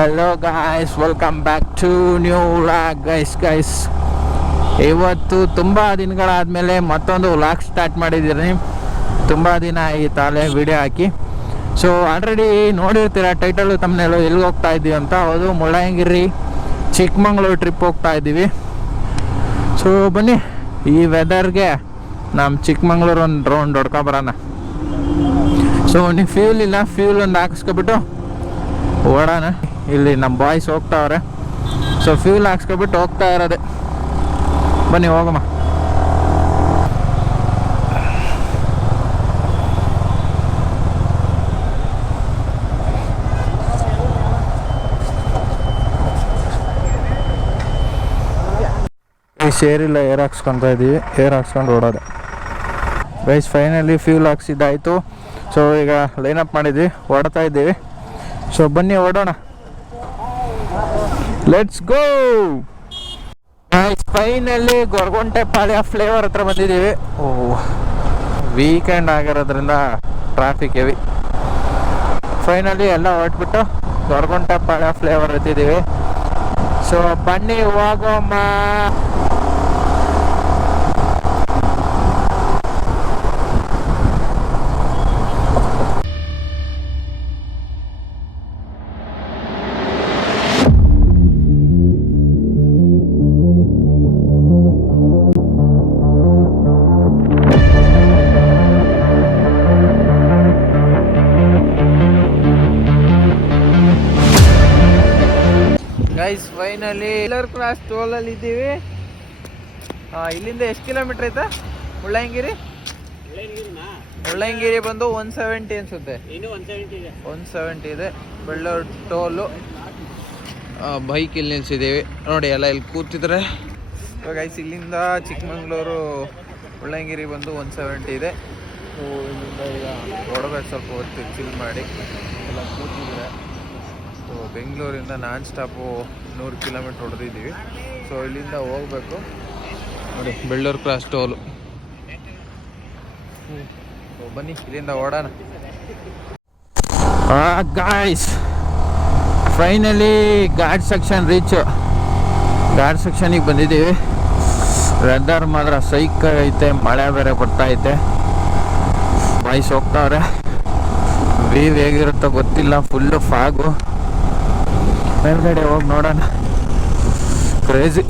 Hello guys welcome back to new vlog guys guys ಇವತ್ತು ತುಂಬ ದಿನಗಳಾದಮೇಲೆ ಮತ್ತೊಂದು ವ್ಲಾಗ್ ಸ್ಟಾರ್ಟ್ ಮಾಡಿದ್ದೀನಿ. ತುಂಬ ದಿನ ಆಯಿತಾಲೆ ವಿಡಿಯೋ ಹಾಕಿ. ಸೊ ಆಲ್ರೆಡಿ ನೋಡಿರ್ತೀರಾ ಟೈಟಲು ತಮ್ಮನೆಲ್ಲ ಎಲ್ಲಿ ಹೋಗ್ತಾ ಇದ್ದೀವಿ ಅಂತ? ಹೌದು ಮುಳ್ಳಯ್ಯಗಿರಿ ಚಿಕ್ಕಮಂಗ್ಳೂರು ಟ್ರಿಪ್ ಹೋಗ್ತಾ ಇದ್ದೀವಿ ಸೊ ಬನ್ನಿ, ಈ ವೆದರ್ಗೆ ನಮ್ಮ ಚಿಕ್ಕಮಂಗ್ಳೂರು ಒಂದು ರೌಂಡ್ ಹೊಡ್ಕೊಬರೋಣ ಸೊ ನೀವು ಫ್ಯೂಲ್ ಇಲ್ಲ ಫ್ಯೂಲ್ ಒಂದು ಹಾಕಿಸ್ಕೊಬಿಟ್ಟು ಓಡೋಣ ಇಲ್ಲಿ ನಮ್ಮ ಬಾಯ್ಸ್ ಹೋಗ್ತಾವ್ರೆ. ಸೊ ಫ್ಯೂಲ್ ಹಾಕ್ಸ್ಕೊಬಿಟ್ಟು ಹೋಗ್ತಾ ಇರೋದೆ. ಬನ್ನಿ, ಹೋಗಮ್ಮ. ಸೇರಿಲ್ಲ ಏರ್ ಹಾಕ್ಸ್ಕೊತಾ ಇದ್ದೀವಿ ಏರ್ ಹಾಕ್ಸ್ಕೊಂಡು ಓಡೋದೆ. ಗೈಸ್ ಫೈನಲಿ ಫ್ಯೂಲ್ ಹಾಕ್ಸಿದ್ದಾಯಿತು. ಸೊ ಈಗ ಲೈನ್ ಅಪ್ ಮಾಡಿದ್ವಿ. ಓಡ್ತಾ ಇದ್ದೀವಿ. ಸೊ ಬನ್ನಿ, ಓಡೋಣ. Let's go finally Palya flavour ಹತ್ರ ಬಂದಿದ್ದೀವಿ. ಓ ವೀಕೆಂಡ್ ಆಗಿರೋದ್ರಿಂದ ಟ್ರಾಫಿಕ್ ಹೆವಿ ಫೈನಲಿ ಎಲ್ಲ ಹೊರಟ್ಬಿಟ್ಟು ಗೊರಗುಂಟೆ ಪಾಳ್ಯ ಫ್ಲೇವರ್ ಎತ್ತಿದ್ದೀವಿ ಸೊ ಬನ್ನಿ ಹೋಗೋಮ್ಮ ಗೈಸ್ ಎಲ್ಲರ್ ಕ್ರಾಸ್ ಅಲ್ಲಿ ಇದ್ದೀವಿ. ಇಲ್ಲಿಂದ ಎಷ್ಟು ಕಿಲೋಮೀಟರ್ ಐತಾ? ಮುಳ್ಳಯ್ಯನಗಿರಿ? ಮುಳ್ಳಯ್ಯನಗಿರಿ ಬಂದು ಒನ್ ಸೆವೆಂಟಿ ಅನ್ಸುತ್ತೆ. ಒನ್ ಸೆವೆಂಟಿ ಇದೆ. ಬೆಳ್ಳೂರು ಟೋಲು ಬೈಕ್ ಇಲ್ಲಿ ನಿಲ್ಸಿದ್ದೀವಿ. ನೋಡಿ, ಎಲ್ಲ ಇಲ್ಲಿ ಕೂತಿದ್ರೆ. ಗೈಸ್ ಇಲ್ಲಿಂದ ಚಿಕ್ಕಮಂಗ್ಳೂರು ಮುಳ್ಳಯ್ಯಂಗಿರಿ ಬಂದು ಒನ್ ಸೆವೆಂಟಿ ಇದೆ. ಸೊ ಇಲ್ಲಿಂದ ಈಗ ಹೊರಗಡೆ ಸ್ವಲ್ಪ ಹೊತ್ತು ಚಿಲ್ ಮಾಡಿ. ಎಲ್ಲ ಕೂತಿದ್ರೆ. ಬೆಂಗಳೂರಿಂದ ನಾನ್ ಸ್ಟಾಪು ನೂರು ಕಿಲೋಮೀಟ್ರ್ ಹೊಡೆದಿದ್ದೀವಿ. ಸೊ ಇಲ್ಲಿಂದ ಹೋಗ್ಬೇಕು. ನೋಡಿ, ಬೆಳ್ಳೂರು ಕ್ರಾಸ್ ಟೋಲು ಬನ್ನಿ, ಇಲ್ಲಿಂದ ಓಡೋಣ. Guys finally ghat section reach ghat ಸೆಕ್ಷನಿಗೆ ಬಂದಿದ್ದೀವಿ. ವೆದರ್ ಮಾತ್ರ ಸೈಕ್ ಐತೆ, ಮಳೆ ಬೇರೆ ಬರ್ತಾ ಐತೆ. ಬಾಯ್ಸ್ ಹೋಗ್ತಾವ್ರೆ. ವೀವ್ ಹೇಗಿರುತ್ತೋ ಗೊತ್ತಿಲ್ಲ ಫುಲ್ಲು ಫಾಗು ಮೇಲ್ಗಡೆ ಹೋಗಿ ನೋಡೋಣ. ಕ್ರೇಜಿ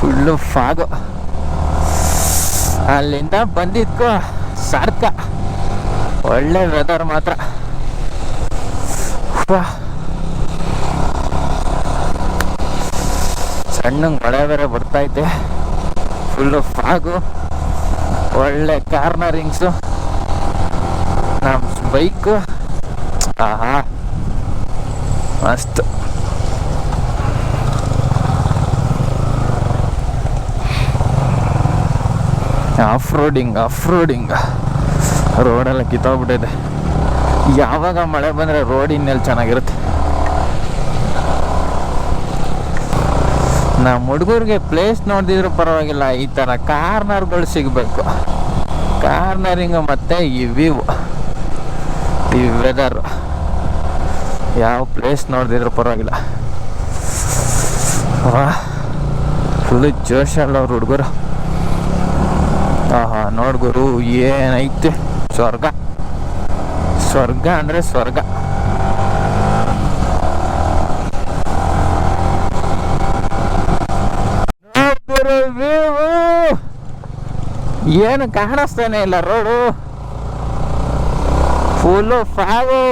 ಫುಲ್ಲು ಫಾಗು ಅಲ್ಲಿಂದ ಬಂದಿದ್ಕೋ ಸಾರ್ಕ ಒಳ್ಳೆ ವೆದರ್ ಮಾತ್ರ. ಸಣ್ಣ ಸಣ್ಣಗೆ ಮಳೆ ಬೇರೆ ಬರ್ತೈತೆ ಫುಲ್ಲು ಫಾಗು ಒಳ್ಳೆ ಕಾರ್ನರಿಂಗ್ಸು ನಮ್ಮ ಬೈಕು ಆಹಾ. ಮಸ್ತ್. ಆಫ್ ರೋಡಿಂಗ್ ಆಫ್ ರೋಡಿಂಗ್ ರೋಡೆಲ್ಲ ಕಿತ್ತೋಗ್ಬಿಟ್ಟಿದೆ. ಯಾವಾಗ ಮಳೆ ಬಂದರೆ ರೋಡ್ ಇನ್ನೆಲ್ಲಿ ಚೆನ್ನಾಗಿರುತ್ತೆ. ನಮ್ಮ ಹುಡುಗರಿಗೆ ಪ್ಲೇಸ್ ನೋಡಿದ್ರು ಪರವಾಗಿಲ್ಲ, ಈ ಥರ ಕಾರ್ನರ್ಗಳು ಸಿಗಬೇಕು. ಕಾರ್ನರಿಂಗ್ ಮತ್ತು ಈ ವ್ಯೂ ಈ ವೆದರ್ ಯಾವ ಪ್ಲೇಸ್ ನೋಡಿದ್ರು ಪರವಾಗಿಲ್ಲ. ಫುಲ್ ಜೋಶ್ ಜೋಶಲ್ಲ ಅವ್ರ ಹುಡುಗರು. ಆಹಾ, ನೋಡ್ ಗುರು, ಏನೈತೆ? ಸ್ವರ್ಗ? ಸ್ವರ್ಗ ಅಂದ್ರೆ ಸ್ವರ್ಗ. ಏನು ಕಾಣಿಸ್ತಾನೆ ಇಲ್ಲ ರೋಡು. ಫುಲ್ಲು ಫಾಗು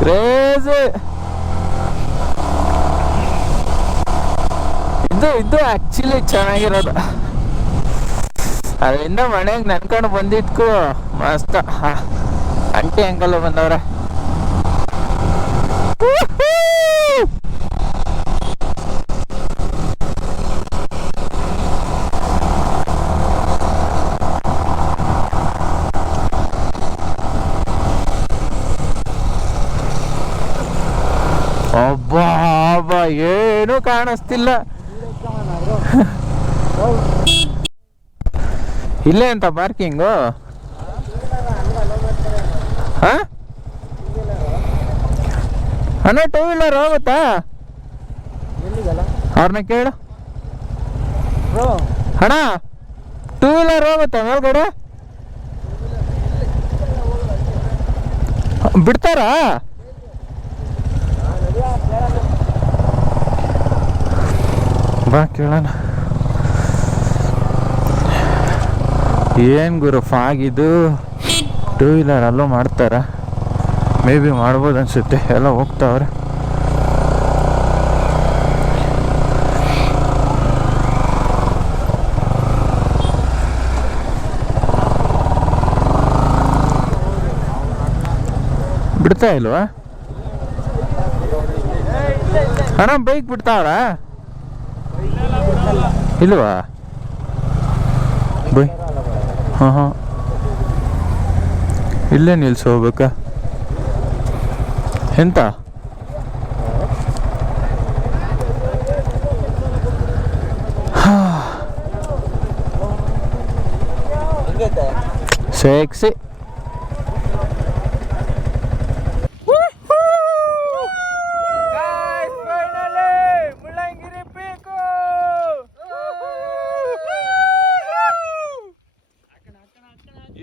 ಕ್ರೇಜಿ ಇದು ಇದು ಆಕ್ಚುಲಿ ಚೆನ್ನಾಗಿರೋದು. ಅಲ್ಲಿಂದ ಮನೆಗೆ ನನ್ಕೊಂಡು ಬಂದಿದ್ಕು ಮಸ್ತ. ಅಂಟಿ ಅಂಕಲ್ ಬಂದವ್ರೆ. ಒಬ್ಬ, ಏನು ಕಾಣಿಸ್ತಿಲ್ಲ. ಇಲ್ಲೇ ಅಂತ ಪಾರ್ಕಿಂಗು ಹಾ? ಅಣ್ಣ ಟೂ ವೀಲರ್ ಹೋಗುತ್ತಾ? ಅವ್ರನ್ನ ಕೇಳು. ಅಣ್ಣ ಟೂ ವೀಲರ್ ಹೋಗುತ್ತಾ ಮೇಲ್ಗಡೆ? ಬಿಡ್ತಾರಾ? ಬಾ ಕೇಳೋಣ. ಏನು ಗುರು ಫಾಗಿದು ಟೂ ವೀಲರ್ ಅಲ್ಲೂ ಮಾಡ್ತಾರ? ಮೇ ಬಿ ಮಾಡ್ಬೋದು ಅನ್ಸುತ್ತೆ, ಎಲ್ಲ ಹೋಗ್ತಾವ್ರೆ. ಬಿಡ್ತಾ ಇಲ್ವಾ? ಅಣ್ಣ ಬೈಕ್ ಬಿಡ್ತಾವ್ರ? ಇಲ್ವಾ? ಬೈ. ಹಾಂ ಹಾಂ ಇಲ್ಲೇ ನಿಲ್ಸಿ ಹೋಗ್ಬೇಕಾ? ಎಂತ? ಸೆಕ್ಸಿ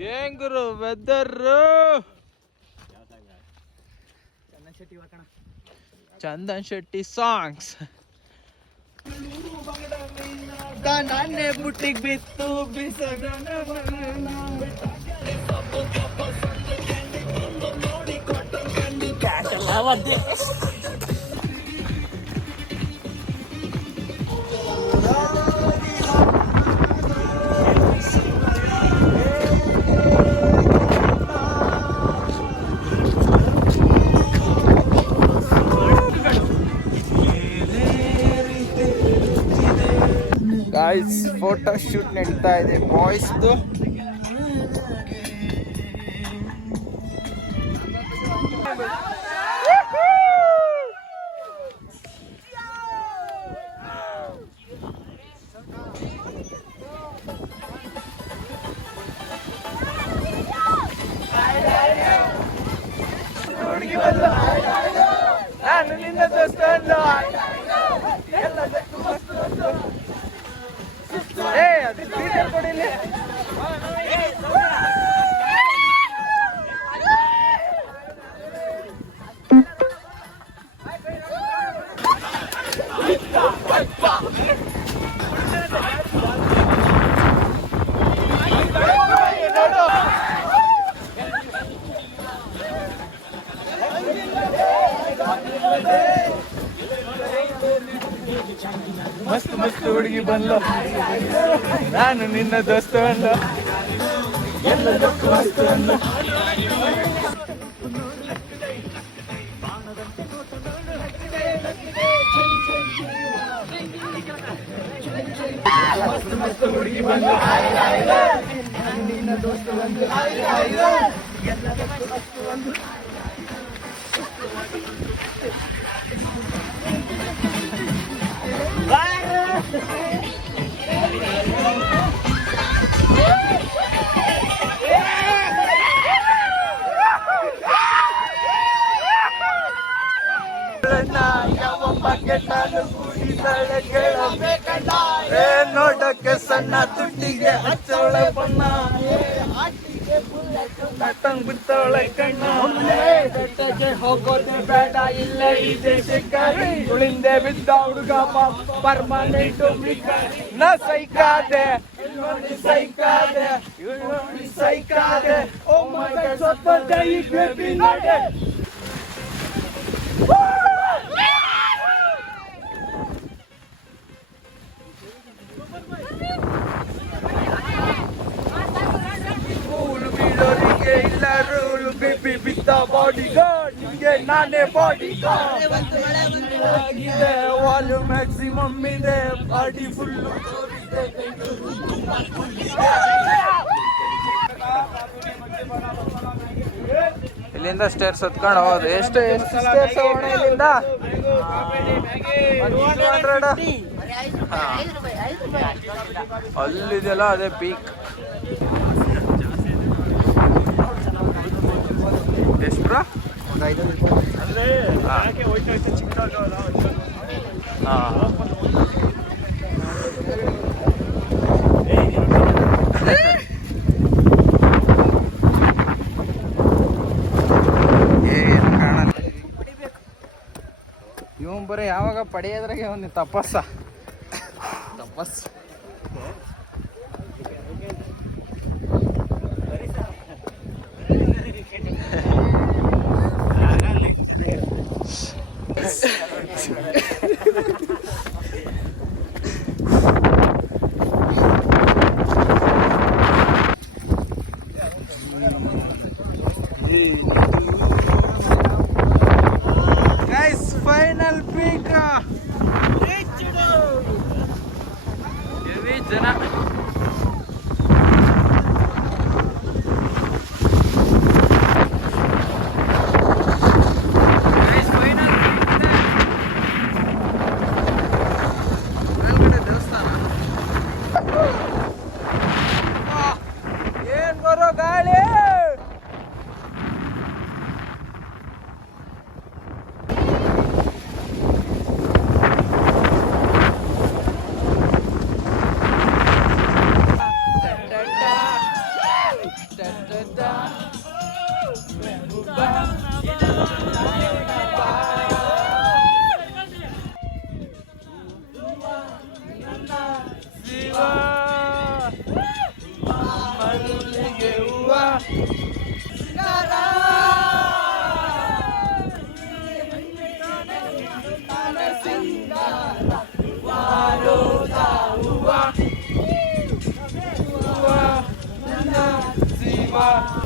ಏನ್ ಗುರು ವೆದರ್ ಚಂದನ್ ಶೆಟ್ಟಿ ಸಾಂಗ್ಸ್. ನಾನೇ ಬುಟ್ಟಿಗೆ ಬಿತ್ತು ಬಿಸಗ ಗಾಯ್ಸ್ ಫೋಟೋ ಶೂಟ್ ನಡೀತಾ ಇದೆ. ಬಾಯ್ಸ್ದು ಮಸ್ತ್ ಮಸ್ತ್ ಹುಡುಗಿ ಬಂದ್ಲು. ನಾನು ನಿನ್ನ ದೋಸ್ತ ಅಂದ ಎಲ್ಲದಕ್ಕೂ ಮಸ್ತ್ ಹುಡುಗಿ ಬಂದ ನಾನು ನಿನ್ನ ದೋಸ್ತ ಬಂದು ಎಲ್ಲದಕ್ಕೂ ಮಸ್ತ್ ನೋಡಕ್ಕೆ ಸಣ್ಣ ತುಟ್ಟಿಗೆ ಹಚ್ಚವಳೆ ಬಣ್ಣ ನಟ್ಟಂಗ್ ಬಿಡ್ತಾವಳೆ ಕಣ್ಣ ಬೆಟ್ಟಕ್ಕೆ ಹೋಗೋದೆ ಬೇಡ ಇಲ್ಲ ಈ ದೇಶಕ್ಕಾಗಿ ಉಳಿಂದೆ ಬಿದ್ದ ಹುಡುಗ ಪರ್ಮನೆಂಟ್ನ ಸೈಕಾದೆ ಇಲ್ಲೊಂದು ಸೈಕಾದೆ ಇಲ್ಲೊಂದು ಸೈಕಾದೆ ಓ ಮೈ ಗಾಡ್ ಸತ್ತ ಈ ಬೇಬಿ ನಡೆ ಬಾಡಿ ಗಾರ್ಡ್ ನಿಮಗೆ ನಾನೇ ಬಾಡಿ ಗಾರ್ಡ್ ಆಗಿದೆ ಮ್ಯಾಕ್ಸಿಮಮ್ ಇದೆ ಬಾಡಿ ಫುಲ್ ಇಲ್ಲಿಂದ ಸ್ಟೇರ್ಸ್ ಹತ್ಕೊಂಡು ಹೋಗೋದು. ಎಷ್ಟು ಎಷ್ಟು ಸ್ಟೇರ್ಸ್ ಹೋಗೋಣ ಇಲ್ಲಿಂದ? ಹಂಡ್ರೆಡ್ ಅಲ್ಲಿದೆಯಲ್ಲ ಅದೇ ಪೀಕ್ ಎಷ್ಟು ಬ್ರೋ ಹಾಂ ಏನು ಕಾಣಲ್ಲ ಇವನ್ ಬರೀ ಯಾವಾಗ ಪಡೆಯೋದ್ರಾಗೆ ಒಂದು ತಪಸ್ಸ? ತಪಸ್ Bye.